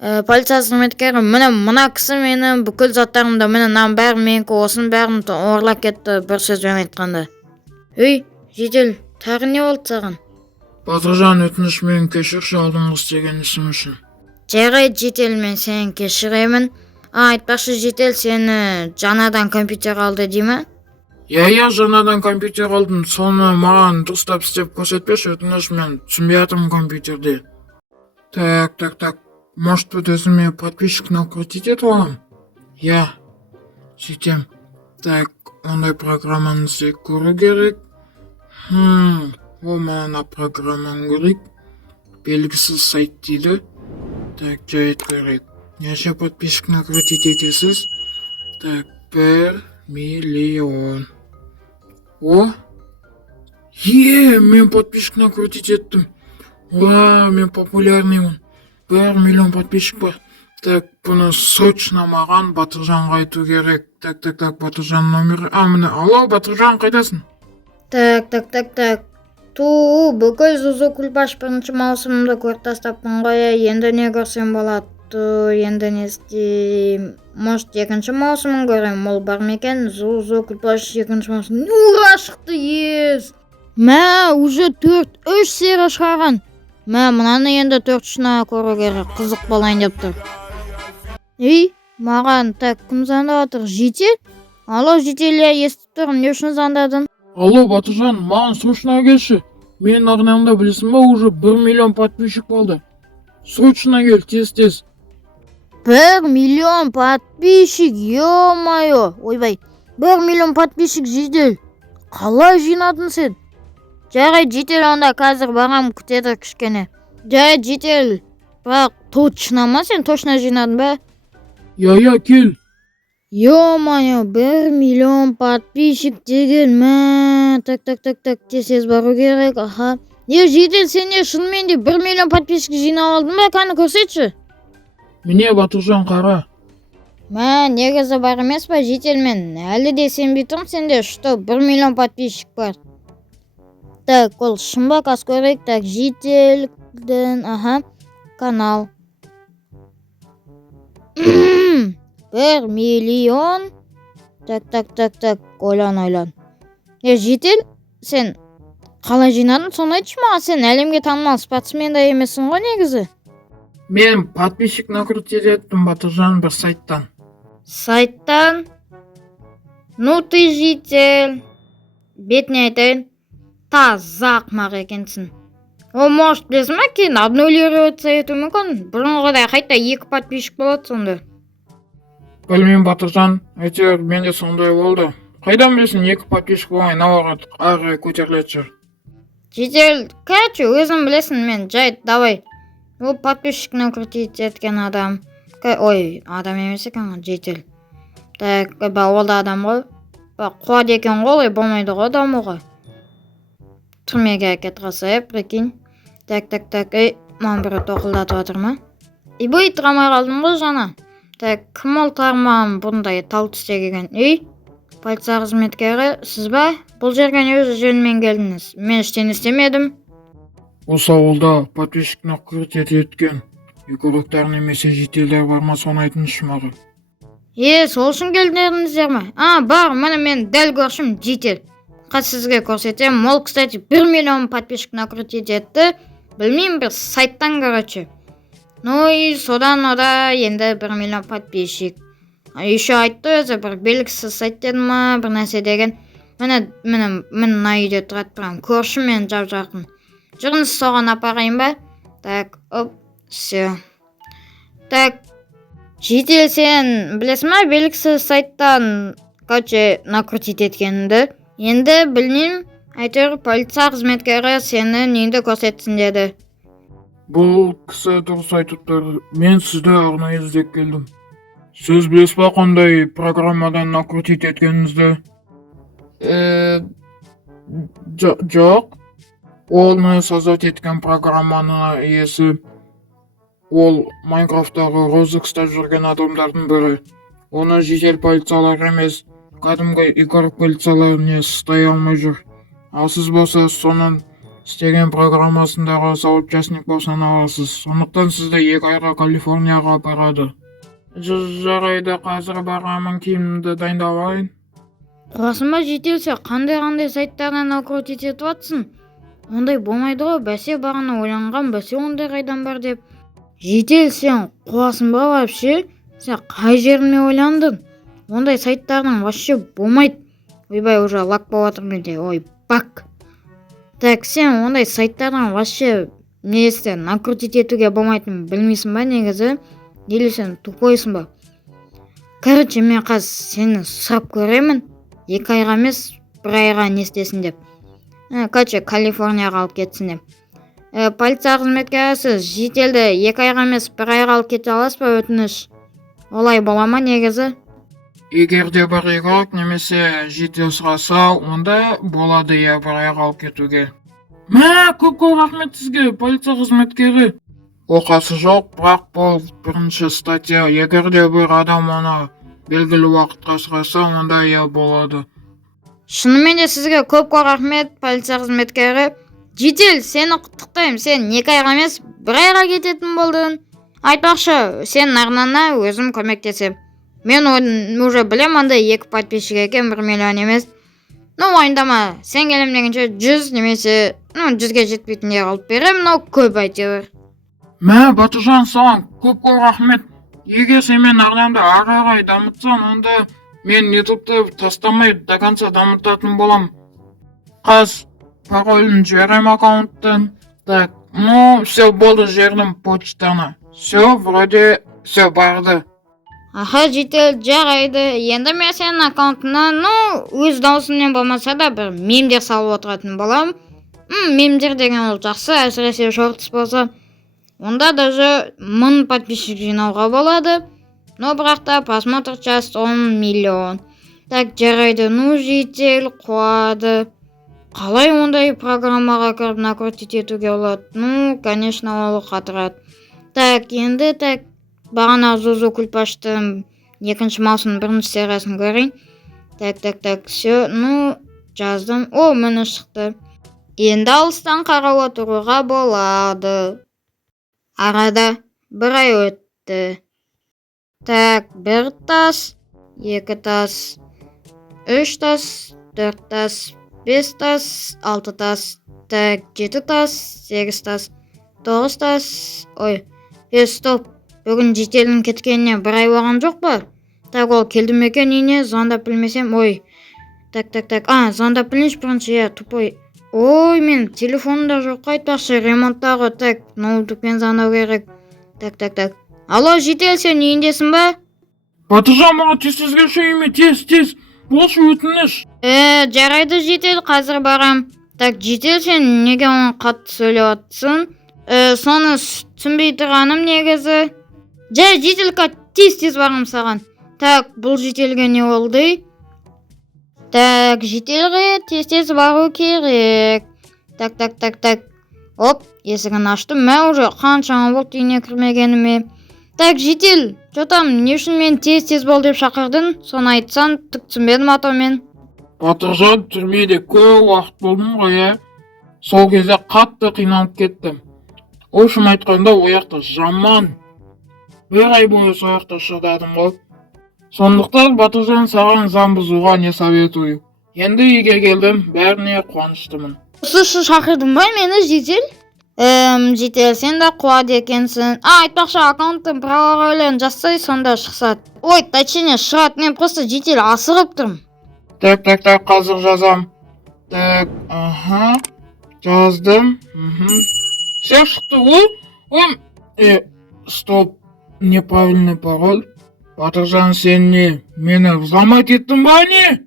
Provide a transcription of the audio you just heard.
Полиция қызметкері, мына кісі менің бүкіл заттарымды, мынаның бәрін менікі, осының бәрін ұрлап кетті, бір сөзбен айтқанда. Өй, жедел, тағы не болды саған? Батыржан, өтінішіммен кешірші алдыңғы істеген ісім үшін. Жарайды, жедел, мен сені кешіремін. Айтпақшы, жедел, сені жаңадан компьютер алды дей ме? Иә, жаңадан компьютер алдым, соны маған дұрыстап істеп көрсетпеші, өтінішіммен түсінбей жатырмын компьютерде. Так. Может быть, өзіме подписчик накрутить етіп алам? Иә, сөйтем. Так, ондай программаны іздеп көру керек. Ол мана программаны көрейік. Белгісіз сайт дейді. Так, жайт көрейік. Неше подписчик накрутить етесіз? Так, 1 миллион. О! Мен подписчик накрутить еттім. Ура, мен популярныймын. 1 миллион подписчик бар. Так, бұны срочно маған Батыржанға айту керек. Так, Батыржан номері. Міне, алло, Батыржан, қайдасың? Так. Бүкіл Зузу Күлпаш бірінші маусымымды көріп тастаппын ғой. Енді не көрсем болады? Енді не істейм? Может, екінші маусымын көрем? Ол бар ма екен? Зузу Күлпаш екінші маусым. Ура, шықты, ес! Уже 3 серия шығарған. Мынаны енді 4-шіна көру керек, қызық болайын деп тұр. Маған, кім звондап отыр? Жедел? Алло, жедел, я естіп тұрмын, не үшін звондадың? Алло, Батыржан, маған срочно келші. Менің ағынамда білесің ба, уже 1 миллион подписчик болды. Срочно кел, тез. 1 миллион подписчик, ё-моё. Ойбай, 1 миллион подписчик, жедел. Қалай жинадың сен? Жарайды, жедел, онда қазір бағам күтеді кішкене. Жарайды, жедел. Бірақ точно ма, сен точно жинадың ба? Иә, кел. Ё-моё, 1 миллион подписчик деген, Так, тез бару керек, аха. Жедел, сен не шынымен де 1 миллион подписчик жинап алдың ба, қаны көрсетші? Міне, Батыржан, қара. Негізі бар емес па, жедел, мен әлі де сенбей тұрмын, сенде что 1 миллион подписчик бар. Так, ол шын ба, қас көрейік. Так, жеделдің, канал. 1 миллион. Так, ойлан. Жедел, сен қалай жинадың, соны айтшы маған, сен әлемге танымал спортсмен да емессің ғой негізі. Мен подписчик накрутить еттім, Батыржан, бір сайттан. Сайттан? Ты жедел. Бетіне айтайын. Таза ақымақ екенсің. Может, білесің ма, кейін обнулироваться ету мүмкін? Бұрынғыдай қайта 2 подписчик болады сонда. Білмеймін, Батыржан, әйтеуір менде сондай болды. Қайдан білесің, 2 подписчик болмай навағат ары көтеріледі жүр. Жедел, өзің білесің, мен жайт, давай. Ол подписчик накрутить еткен адам. Адам емес екен, жедел. Так, ол да адам ғой. Қуады екен ғой, болмайды ғой дамуға. Түрмеге әкет қасы, прикинь. Так, маған бірі тоқылдатып жатыр ма? Бұй тұрамай қалдым ғой жаңа. Так, кім ол тармағым бұндай тал түстеген? Полиция қызметкері, сіз ба? Бұл жерге өз жөнмен келдіңіз. Мен іштен істемедім. Осы ауылда подписчик накрутить еткен югологтар немесе жителдер бар ма, соны айтыңызшы маған. Сол үшін келдіңіздер ме? Бар, мен дәл көршім жедел. Сізге көрсетем. Ол, кстати, 1 миллион подписчик накрутить етті. Білмеймін, бір сайттан короче. Содан ода енді 1 миллион подписчик. Еще айтты өзі, бір белгісіз сайт деді ма, бір нәрсе деген. Мен үйде тұрады тұрам. Көршім мен жап-жақын. Жүріңіз соған апарайын ба? Так, все. Так, жедел, сен білесің ма, белгісіз сайттан накрутить еткеніңді? Енді білмеймін, әйтеуір полиция қызметкері сені неңді көрсетсін деді. Бұл кісі дұрыс айтып тұр. Мен сізді арнайы іздеп келдім. Сіз білесіз ба қандай программадан накрутить еткеніңізді? Жоқ. Оны создать еткен программаны иесі. Ол Майнкрафттағы розыгста жүрген адамдардың бірі. Оны жедел полициялар емес, кәдімгі игорь полициялар не ұстай алмай жүр. Ал сіз болса, соның істеген программасындағы соучастник болып саналасыз. Сондықтан сізді 2 айға Калифорнияға апарады. Жарайды, қазір барамын, киімімді дайындап алайын. Қорасың ба жетелсе, қандай сайттардан накрутить етіп атсың? Ондай болмайды ғой, бәсе бағана ойланған, бәсе ондай қайдан бар деп. Жетел, сен қорасың ба вообще? Сен қай жеріне ойландың? Ондай сайттардан вообще болмайды. Ойбай, уже лак болып жатыр менде, ой, бак. Так, сен ондай сайттардан вообще несі накрутить етуге болмайтынын білмейсің ба негізі? Или сен тупойсың ба? Короче, мен қазір сені сұрап көремін. 2 айға емес, 1 айға не істесін деп. Короче, Калифорнияға алып кетсін деп. Полиция қызметкері, сіз жетелді 2 айға емес, 1 айға алып кете аласыз ба, өтініш? Олай бола ма негізі? Егер де 1 айға немесе жетел сұраса, онда болады, 1 айға алып кетуге. Көп рахмет сізге, полиция қызметкері. Оқасы жоқ, бірақ бұл бірінші статья. Егер де бір адам оны белгілі уақытқа сұраса, онда болады. Шынымен де сізге көп рахмет, полиция қызметкері. Жетел, сені құттықтаймын. Сен 2 айға емес, 1 айға кететін болдың. Айтпақшы, сен арнана өзім көмектесем. Мен уже білем, андай 2 подписчик екен, 1 миллион емес. Уайымдама, сен келем дегенше 100 немесе 100-ге жетпейтіндей алып берем, көп әйтеуір. Батыржан, саған көп рахмет. Егер сен мен арнамды ары-қарай дамытсам, онда мен ютубты тастамай до конца дамытатын болам. Қаз паролін жіберем аккаунттан. Так, все болды, жердім почтаны. Все, вроде все барды. Аха, жетел, жарайды. Енді мен сенің аккаунтына, өз даусымнен болмаса да бір мемдер салып отыратын болам. Мемдер деген ол жақсы, әсіресе шортс болса. Онда даже 1000 подписчик жинауға болады. Но бірақ та просмотр час 10 миллион. Так, жарайды, жетел қуады. Қалай ондай программаға кіріп накрутить етуге болады? Конечно, ол қатырады. Так, енді бағана Зузу Күлпаштың 2 маусымның 1 сериясын көрейін. Так, все, жаздым. Міне шықты. Енді алыстан қарап отыруға болады. Арада 1 ай өтті. Так, 1 тас, 2 тас, 3 тас, 4 тас, 5 тас, 6 тас, так, 7 тас, 8 тас, 9 тас, стоп, бүгін жетелдің кеткеніне 1 ай болған жоқ па? Так, ол келді ме екен үйіне, звондап білмесем, так, звондап білінші бірінші, тупой. Мен телефонымда жоқ, айтпақшы, ремонттағы, так, ноутбукпен звондау керек. Так. Алло, жетел, сен үйіндесің ба? Батыржан, маған тез келші үйіме, тез, болшы өтініш. Жарайды, жетел, қазір барам. Так, жетел, сен неге оны қатты сөйлеп атсың? Соны түсінбей тұрғаным негізі. Жетел, тез барам саған. Так, бұл жетелге не болды? Так, жетелге тез бару керек. Так. Есігін аштым. Мен уже қаншама болды үйіне кірмегеніме. Так, жетел, жотам, не үшін мен тез бол деп шақырдың? Соны айтсан, түк түсінбедім атаумен. Батыржан, түрмеде көп уақыт болдым ғой, Сол кезде қатты қиналып кеттім. Шын айтқанда, ояқта жаман. 1 ай бойы сояқта шыдадым ғой. Сондықтан Батыржан, саған заң бұзуға не советую. Енді үйге келдім, бәріне қуаныштымын. Осы шақырдың ба мені, жетел? Жетел, сен де қуады екенсің. Айтпақшы, аккаунттың правоғайларын жазсай, сонда шықсады. Точнее, шығады, мен просто жетел асығып тұрмын. Так, қазір жазам. Так, жаздым. Все шықты, стоп, неправильный пароль. Батыржан, сен не, мені взломать еттің ба не?